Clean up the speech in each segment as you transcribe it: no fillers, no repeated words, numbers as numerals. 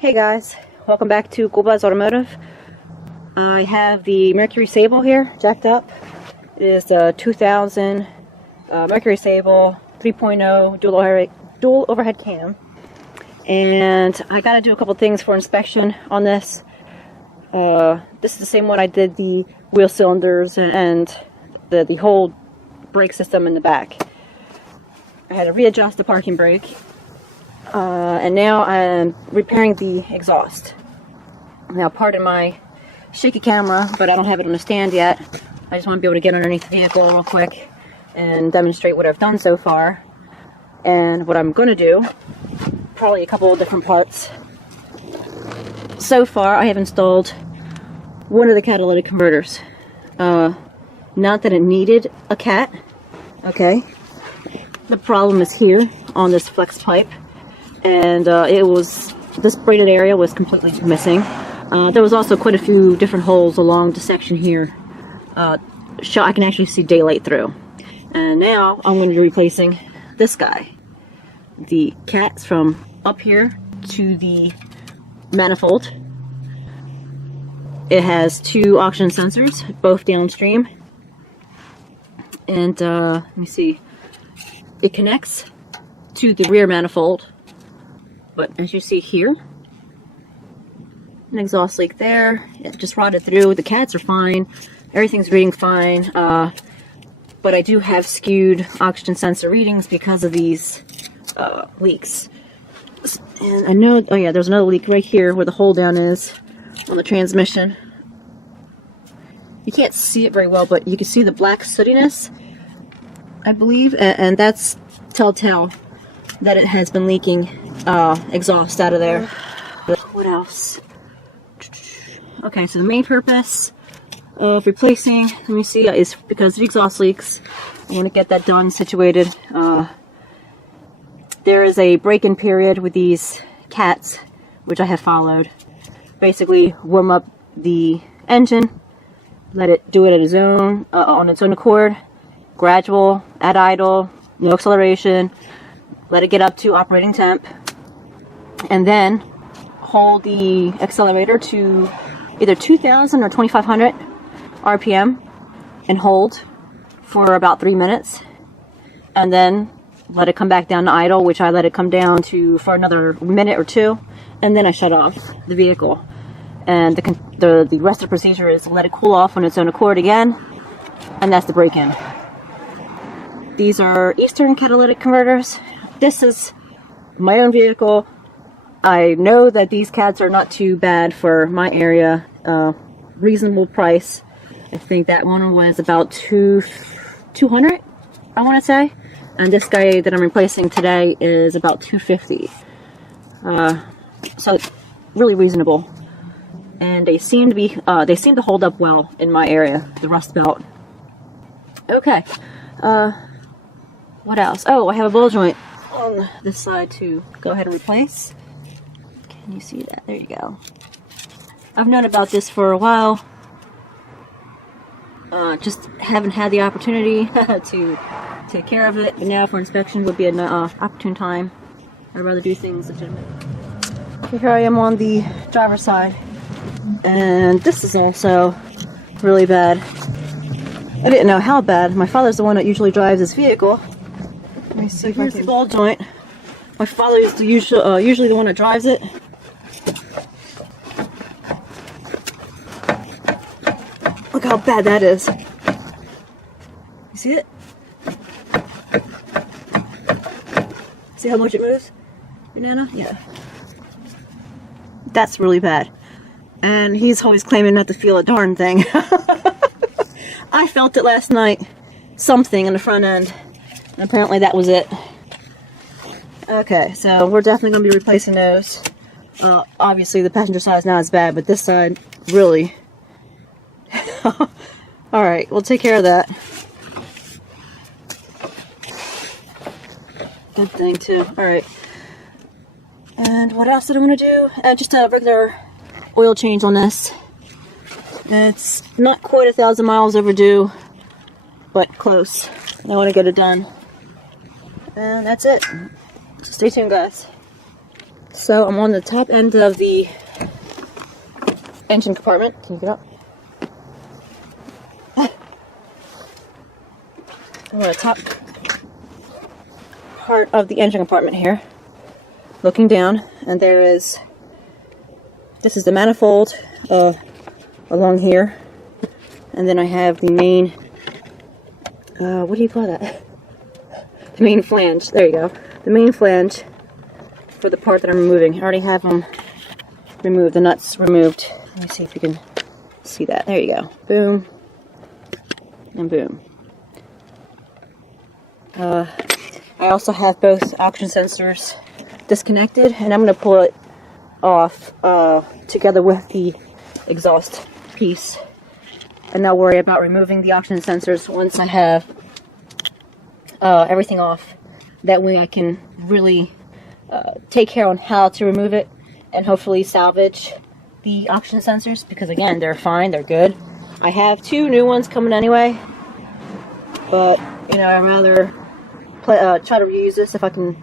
Hey guys, welcome back to Cuba's Automotive. I have the Mercury Sable here, jacked up. It is a 2000 Mercury Sable 3.0 dual overhead cam. And I gotta do a couple things for inspection on this. This is the same one I did the wheel cylinders and the whole brake system in the back. I had to readjust the parking brake. And now I'm repairing the exhaust. Now, pardon my shaky camera, but I don't have it on a stand yet. I just want to be able to get underneath the vehicle real quick and demonstrate what I've done so far. And what I'm going to do, probably a couple of different parts. So far, I have installed one of the catalytic converters. Not that it needed a cat, okay? The problem is here on this flex pipe. And this braided area was completely missing. There was also quite a few different holes along the section here. I can actually see daylight through. And now I'm going to be replacing this guy. The cats from up here to the manifold. It has two oxygen sensors, both downstream. And let me see. It connects to the rear manifold. But as you see here, an exhaust leak there. It just rotted through. The cats are fine. Everything's reading fine. But I do have skewed oxygen sensor readings because of these leaks. And I know, oh yeah, there's another leak right here where the hole down is on the transmission. You can't see it very well, but you can see the black sootiness, I believe, and that's telltale that it has been leaking exhaust out of there. What else? Okay, so the main purpose of replacing, let me see, is because of the exhaust leaks. I want to get that done, situated. There is a break-in period with these cats, which I have followed. Basically, warm up the engine, let it do it at its own, on its own accord, gradual, at idle, no acceleration. Let it get up to operating temp, and then hold the accelerator to either 2000 or 2500 RPM and hold for about 3 minutes, and then let it come back down to idle, which I let it come down to for another minute or two, and then I shut off the vehicle. And the rest of the procedure is let it cool off on its own accord again, and that's the break-in. These are Eastern catalytic converters. This is my own vehicle. I know that these cats are not too bad for my area. Reasonable price. I think that one was about $200, I want to say. And this guy that I'm replacing today is about $250. So really reasonable. And they seem to hold up well in my area, the Rust Belt. Okay. What else? Oh, I have a ball joint on this side to go ahead and replace. Can you see that? There you go. I've known about this for a while. Just haven't had the opportunity to take care of it. But now for inspection would be an opportune time. I'd rather do things legitimate. Here I am on the driver's side. And this is also really bad. I didn't know how bad. My father's the one that usually drives this vehicle. Let me see. Here's the ball joint. My father is usually the one that drives it. Look how bad that is. You see it? See how much it moves? Banana? Yeah. That's really bad. And he's always claiming not to feel a darn thing. I felt it last night. Something in the front end. And apparently that was it. Okay, so we're definitely going to be replacing those. Obviously the passenger side is not as bad, but this side, really. Alright, we'll take care of that. Good thing too. Alright. And what else did I want to do? Just a regular oil change on this. It's not quite 1,000 miles overdue, but close. I want to get it done. And that's it. So stay tuned, guys. So I'm on the top end of the engine compartment. Can you get up? I'm on the top part of the engine compartment here, looking down, and this is the manifold along here, and then I have the main, what do you call that? The main flange, there you go. The main flange for the part that I'm removing. I already have them removed, the nuts removed. Let me see if you can see that. There you go. Boom. And boom. I also have both oxygen sensors disconnected, and I'm going to pull it off together with the exhaust piece, and not worry about removing the oxygen sensors once I have everything off. That way I can really take care on how to remove it and hopefully salvage the oxygen sensors, because again, they're fine, they're good. I have 2 new ones coming anyway, but you know, I'd rather try to reuse this if I can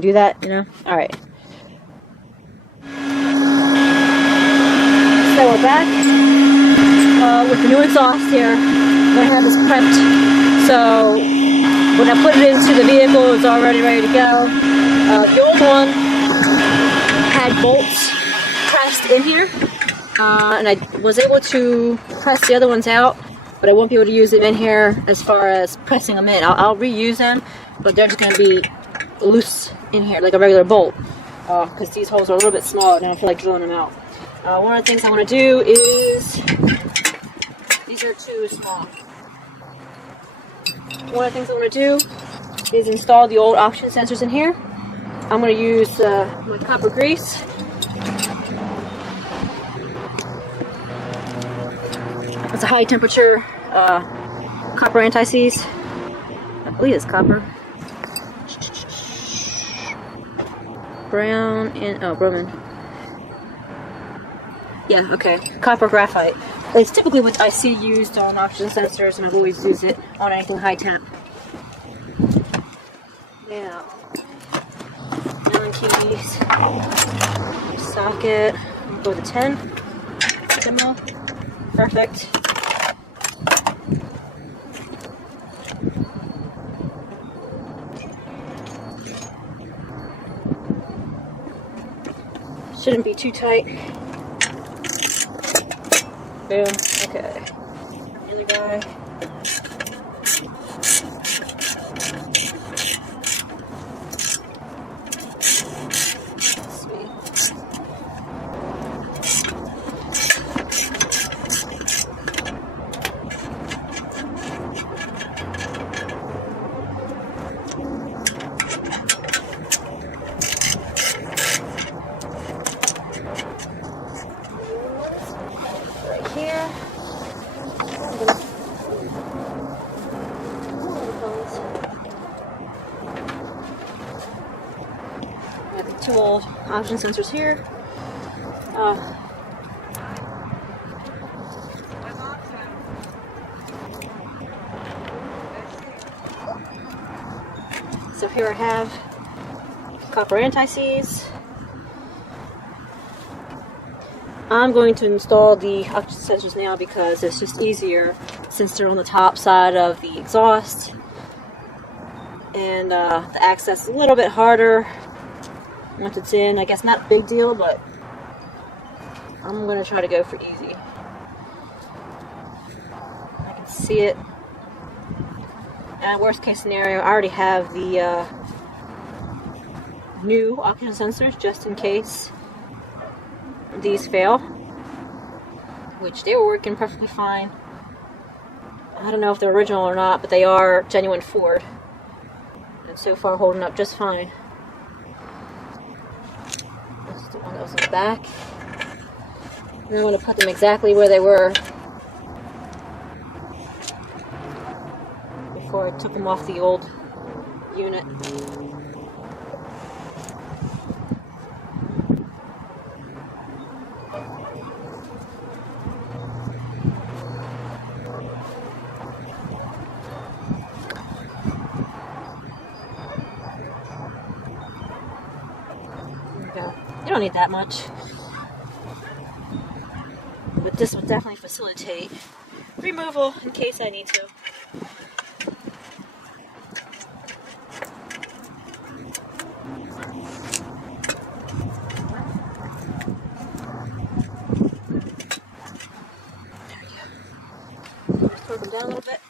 do that, you know. All right. So we're back with the new exhaust here. I'm gonna have this prepped, so when I put it into the vehicle, it's already ready to go. The old one had bolts pressed in here, and I was able to press the other ones out, but I won't be able to use them in here as far as pressing them in. I'll reuse them, but they're just going to be loose in here like a regular bolt, because these holes are a little bit smaller and I don't feel like drilling them out. One of the things I want to do is, these are too small. One of the things I want to do is install the old oxygen sensors in here. I'm going to use my copper grease. It's a high temperature copper anti-seize. I believe it's copper. Brown and bromine. Yeah, okay. Copper graphite. It's typically what I see used on oxygen sensors, and I've always used it on anything high temp. Now, Allen keys, socket. I'll go to 10. Symbol. Perfect. Shouldn't be too tight. Boom. Okay. And the guy. Sweet. Here. Got the 2 old oxygen sensors here. So here I have copper anti-seize. I'm going to install the oxygen sensors now because it's just easier since they're on the top side of the exhaust, and the access is a little bit harder once it's in. I guess not a big deal, but I'm going to try to go for easy. I can see it. And worst case scenario, I already have the new oxygen sensors just in case these fail, which they were working perfectly fine. I don't know if they're original or not, but they are genuine Ford, and so far holding up just fine. This is the one that was in the back. And I'm going to put them exactly where they were before I took them off the old unit. There we go. don't need that much. But this would definitely facilitate removal in case I need to. Just torque them down a little bit.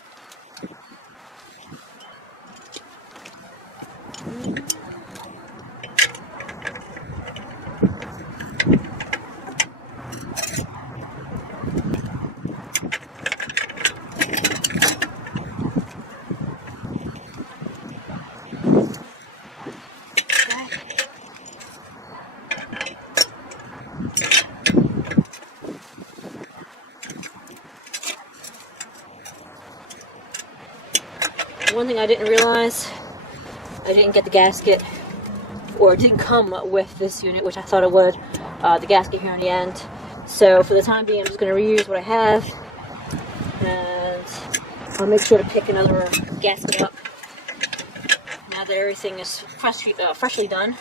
One thing I didn't realize, I didn't get the gasket, or it didn't come with this unit, which I thought it would, the gasket here on the end. So for the time being, I'm just going to reuse what I have, and I'll make sure to pick another gasket up now that everything is freshly done.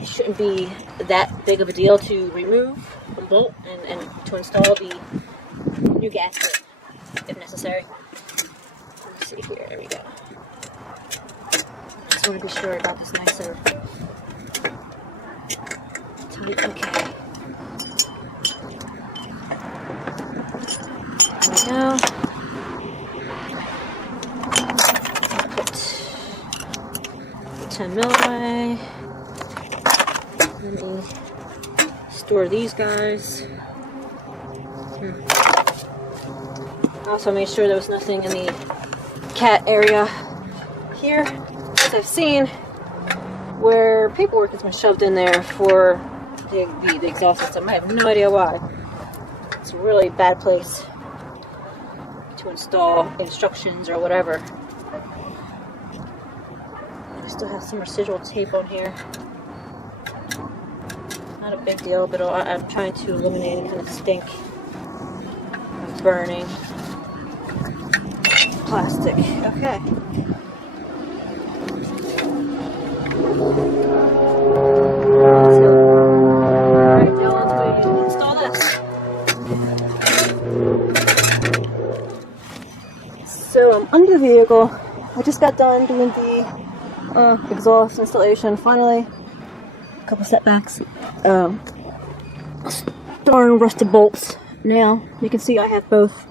It shouldn't be that big of a deal to remove and bolt and to install the new gasket if necessary. See here, there we go. Just want to be sure about this nice and tight. Okay. There we go. Put 10 mil away. Let me store these guys. Also made sure there was nothing in the cat area here, as I've seen, where paperwork has been shoved in there for the exhaust system. I have no idea why. It's a really bad place to install instructions or whatever. I still have some residual tape on here. Not a big deal, but I'm trying to eliminate any kind of stink of burning plastic. Okay. Alright, now let's go install this. So I'm under the vehicle. I just got done doing the exhaust installation. Finally, a couple setbacks. Darn rusted bolts. Now you can see I have both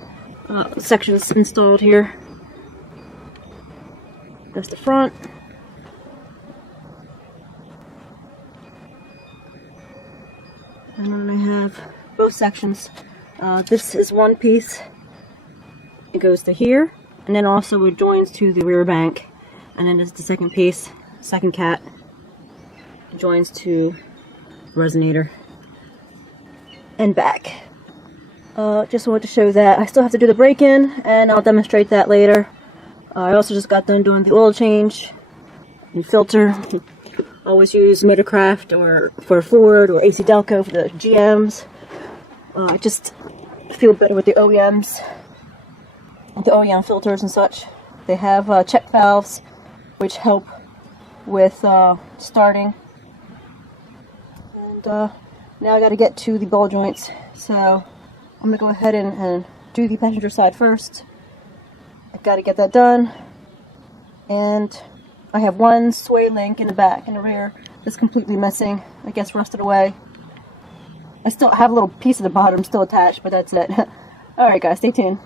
sections installed here. That's the front. And then I have both sections. This is one piece. It goes to here, and then also it joins to the rear bank. And then there's the second piece, second cat, joins to the resonator and back. Just wanted to show that. I still have to do the break-in, and I'll demonstrate that later. I also just got done doing the oil change and filter. Always use Motorcraft or for Ford or AC Delco for the GMs. I just feel better with the OEMs, the OEM filters and such. They have check valves which help with starting. And now I got to get to the ball joints, so I'm going to go ahead and do the passenger side first. I've got to get that done. And I have one sway link in the back and the rear that's completely missing. I guess rusted away. I still have a little piece of the bottom still attached, but that's it. Alright guys, stay tuned.